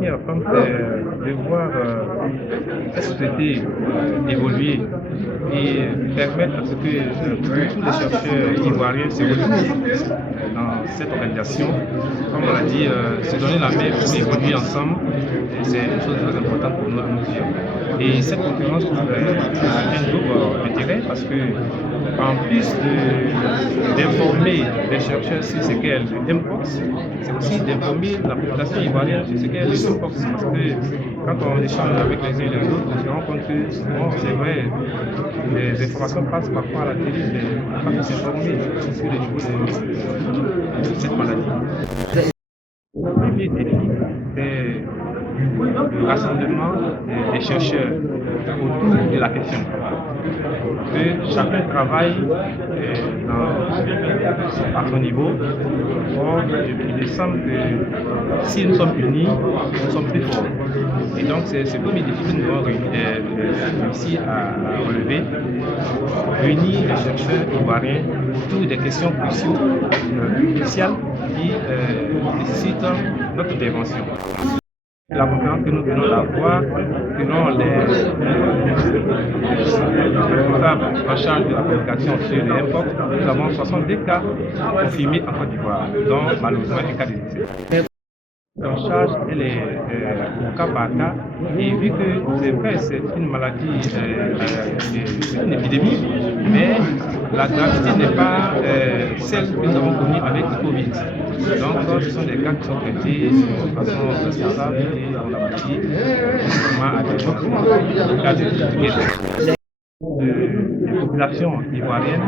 première forme, c'est de voir la société évoluer et permettre à ce que tous les chercheurs ivoiriens se retrouvent dans cette organisation. Comme on l'a dit, se donner la main pour évoluer ensemble, c'est important pour nous. Et cette conférence a un double intérêt parce que, en plus d'informer les chercheurs sur ce qu'elles importent, c'est aussi d'informer la population ivoirienne sur ce qu'elle importe. Parce que quand on échange avec les uns et les autres, on se rend compte que souvent, c'est vrai, les informations passent parfois à la télé, mais il faut s'informer sur les niveaux de cette maladie. Le premier défi, c'est le rassemblement des chercheurs autour de la question. Que chacun travaille à son niveau. Or, il me semble que si nous sommes unis, nous sommes plus forts. Et donc, c'est ce premier défi que nous avons réussi à relever, unir les chercheurs ivoiriens autour des questions cruciales qui nécessitent notre intervention. La conférence que nous venons d'avoir, selon les responsables en charge de la communication sur les imports, nous avons 62 cas confirmés en Côte d'Ivoire, dont malheureusement un cas de décès. En charge, elle est au cas par cas, et vu que c'est vrai, c'est une maladie, c'est une épidémie, mais la gravité n'est pas celle que nous avons connue avec le Covid. Donc, ce sont des cas qui sont traités de façon responsable et avec cas de décès. Les populations ivoiriennes,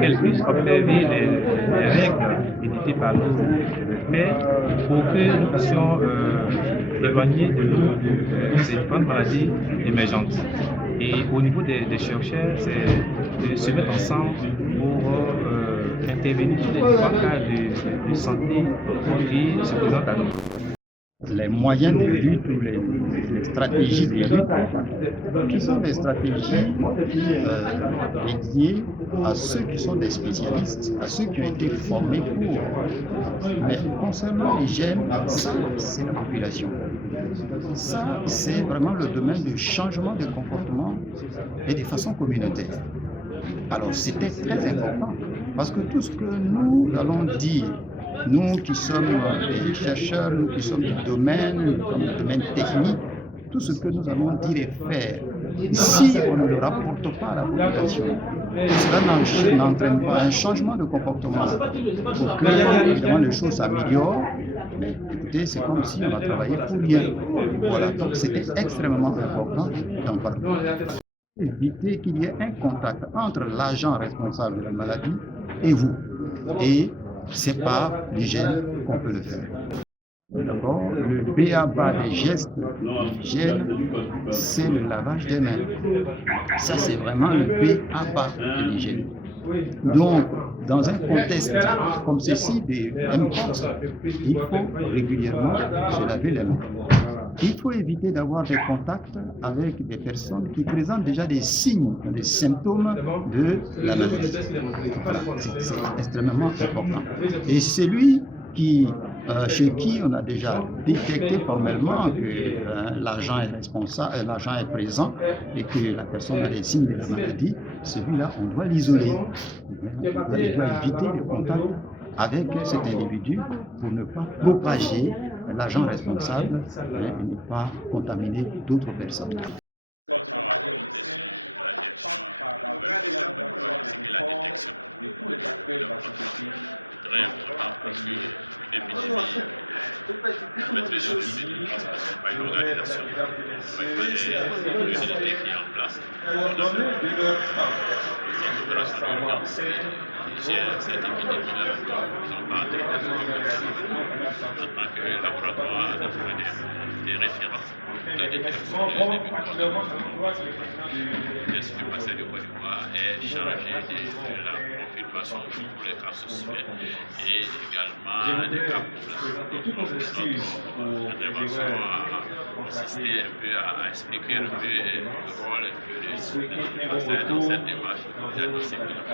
qu'elles puissent observer les règles édictées par nous, mais pour que nous puissions éloigner de nous ces différentes maladies émergentes. Et au niveau des chercheurs, c'est de se mettre ensemble pour intervenir sur les différents cas de santé qui se présentent à nous. Les moyens de lutte, les stratégies de lutte, qui sont des stratégies dédiées à ceux qui sont des spécialistes, à ceux qui ont été formés pour. Mais concernant les gènes, c'est la population. Ça, c'est vraiment le domaine du changement de comportement et de façon communautaire. Alors c'était très important parce que tout ce que nous allons dire, nous qui sommes des chercheurs, nous qui sommes du domaine technique, tout ce que nous allons dire et faire, si on ne le rapporte pas à la population, cela n'entraîne pas un changement de comportement pour que évidemment les choses s'améliorent. Mais écoutez, c'est comme si on a travaillé pour rien. Voilà, donc c'était extrêmement important d'en parler. Éviter qu'il y ait un contact entre l'agent responsable de la maladie et vous. Et c'est par l'hygiène qu'on peut le faire. D'abord, le B.A.B.A. des gestes d'hygiène, c'est le lavage des mains. Ça, c'est vraiment le B.A.B.A. de l'hygiène. Donc, dans un contexte comme ceci, il faut régulièrement se laver les mains. Il faut éviter d'avoir des contacts avec des personnes qui présentent déjà des signes, des symptômes de la maladie. C'est extrêmement important. Et celui chez qui on a déjà détecté formellement que l'agent est responsable, l'agent est présent et que la personne a des signes de la maladie, celui-là, on doit l'isoler. On doit éviter le contact avec cet individu pour ne pas propager l'agent responsable et ne pas contaminer d'autres personnes. Quand on raconte sur la gestion, c'est que la détection est très importante parce que l'épidémie peut être résolue de transmission par une organisation, par une unité qui est en place. Cette opération d'urgence gère cette épidémie-là. Ils ont parlé en tant que laboratoire des références de la détection l'Institut français de Côte d'Ivoire est chargé de la confirmation de tous les cas suspects et également des cas probants. L'intervention a consisté un peu à expliquer un peu le rôle de dans cette démarche de diagnostic du virus.